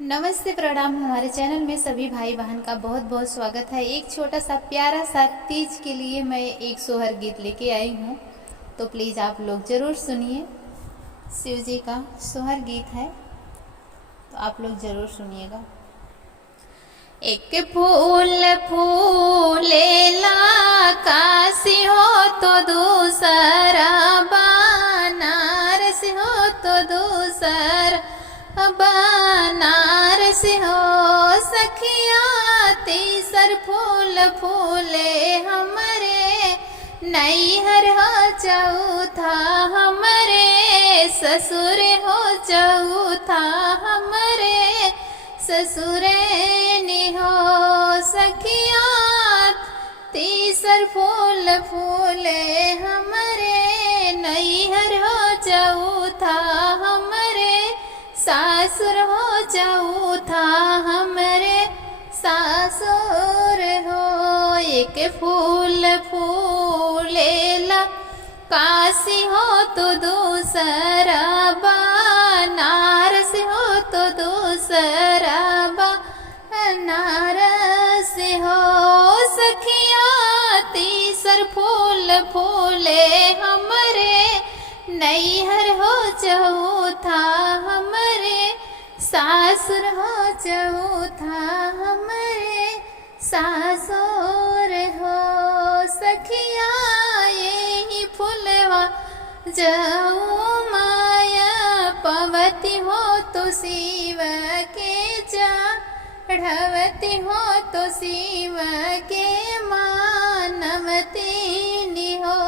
नमस्ते प्रणाम। हमारे चैनल में सभी भाई बहन का बहुत बहुत स्वागत है। एक छोटा सा प्यारा सा तीज के लिए मैं एक सोहर गीत लेके आई हूँ, तो प्लीज़ आप लोग ज़रूर सुनिए। शिव जी का सोहर गीत है, तो आप लोग ज़रूर सुनिएगा। एक फूल फूलेला काशी हो तो दूसरा बनारस हो तो दूसरा बनारस हो। सखिया तीसर फूल फूले हमरे नैहर हो चौथा हमरे ससुर हो चौथा हमरे ससुरे हो। सखिया तीसर फूल फूले हमरे नैहर हो चौथा हमरे सासुर हो चौथा हमरे सासुर हो। एक फूल फूलेला काशी हो तो दूसरा बनारस हो तो दूसरा बनारस हो। सखिया तीसर फूल फूले हमरे नैहर हो चौथा हमरे सासुर हो चौथा हमरे सासुर हो। सखिया यही फूलवा जाऊँ माया पवती हो तो शिव के चढ़वती हो तो शिव के मानवती हो।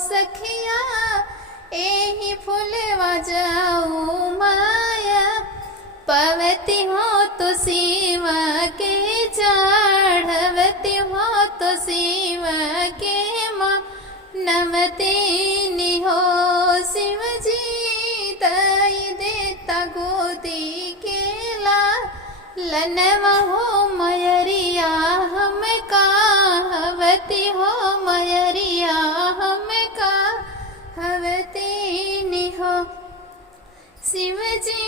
सखिया एही फूलवा जाऊँ माया पवती हो तो शिव के चढ़वती हो तो शिव के मानवती हो। शिव जी दई देता गोदी के लनवा हो मयरिया हम कहवती हो मयरिया हम कहवती हो। शिव जी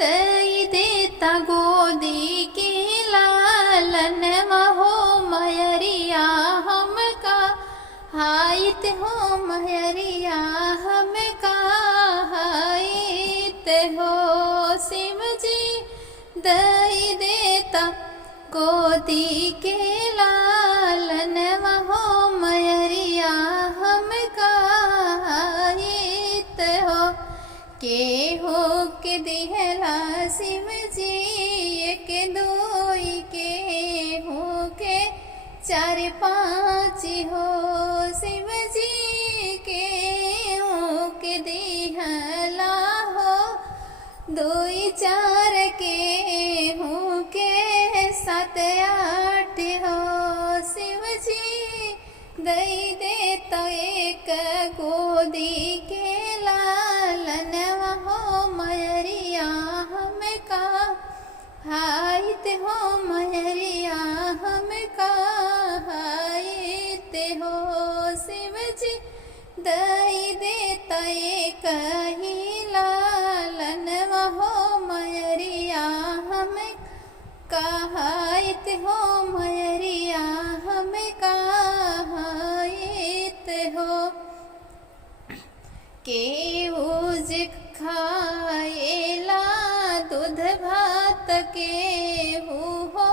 दई देता गोदी के लालनवा हो मयरिया हम हाइत हो मयरिया हम हाइत हो। शिव जी दई देता गोदी के लालनवा हो मयरिया हम हाइत हो। के हो के दिहला शिव जी एक दोई के हो के चार पाँच हो। शिव जी के हो के दिहला हो दोई चार के हो के सात आठ हो। शिव जी दई देता एक गोदी के लालनवा हो मयरिया हम हाइत हो मयरिया हम हाइत हो। शिव जी दई देता एक ही लालनवा हो मयरिया हम हाइत हो मयरिया हम हाइत हो। केहूज खाएला दूध भात केहू हो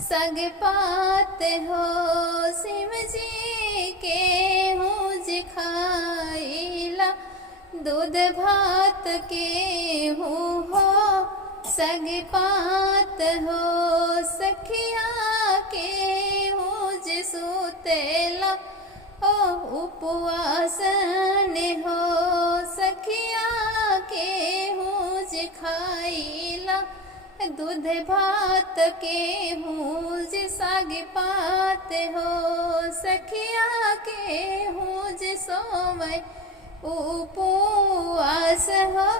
सग पात हो। शिव जी केहूज खाएला दूध भात केहू हो सग पात हो। सखिया केहूज सुतेला ओ उपवासन हो। सखिया केहूज खाइला दूध भात केहूज साग पात हो। सखिया केहूज सोवै उपवास हो।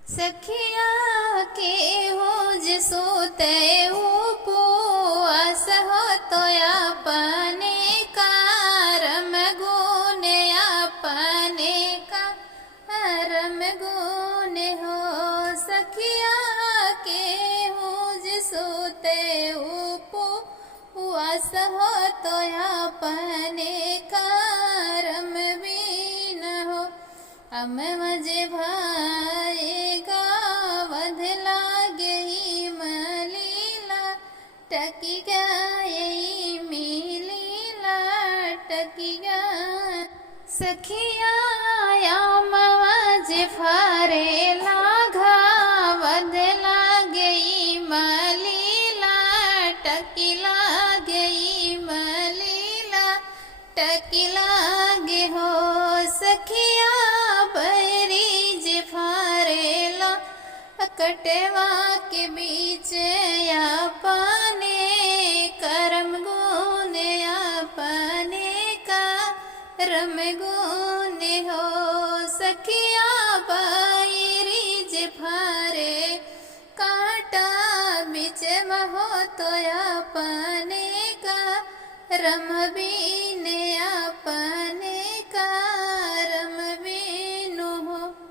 सखिया केहूज सोते उपवास हो तो अपने कारम गुण अपने कारम गुण हो। सखिया के हुज सोते उपवास हो तो अपने करम भी न हो। हम मजे भाई गावध लागे मलीला टकी गई मिलीला टकी गई। सखिया मजे फारे लाघावध लागे मलीला टकी लागे मलीला टकी लागे हो। सखिया बैरी जे फारेला कटवा के बीच अपने करम गुने अपने करम गुने हो। सखिया बैरी जे फारे कांटा बीच महो तो अपने करम भी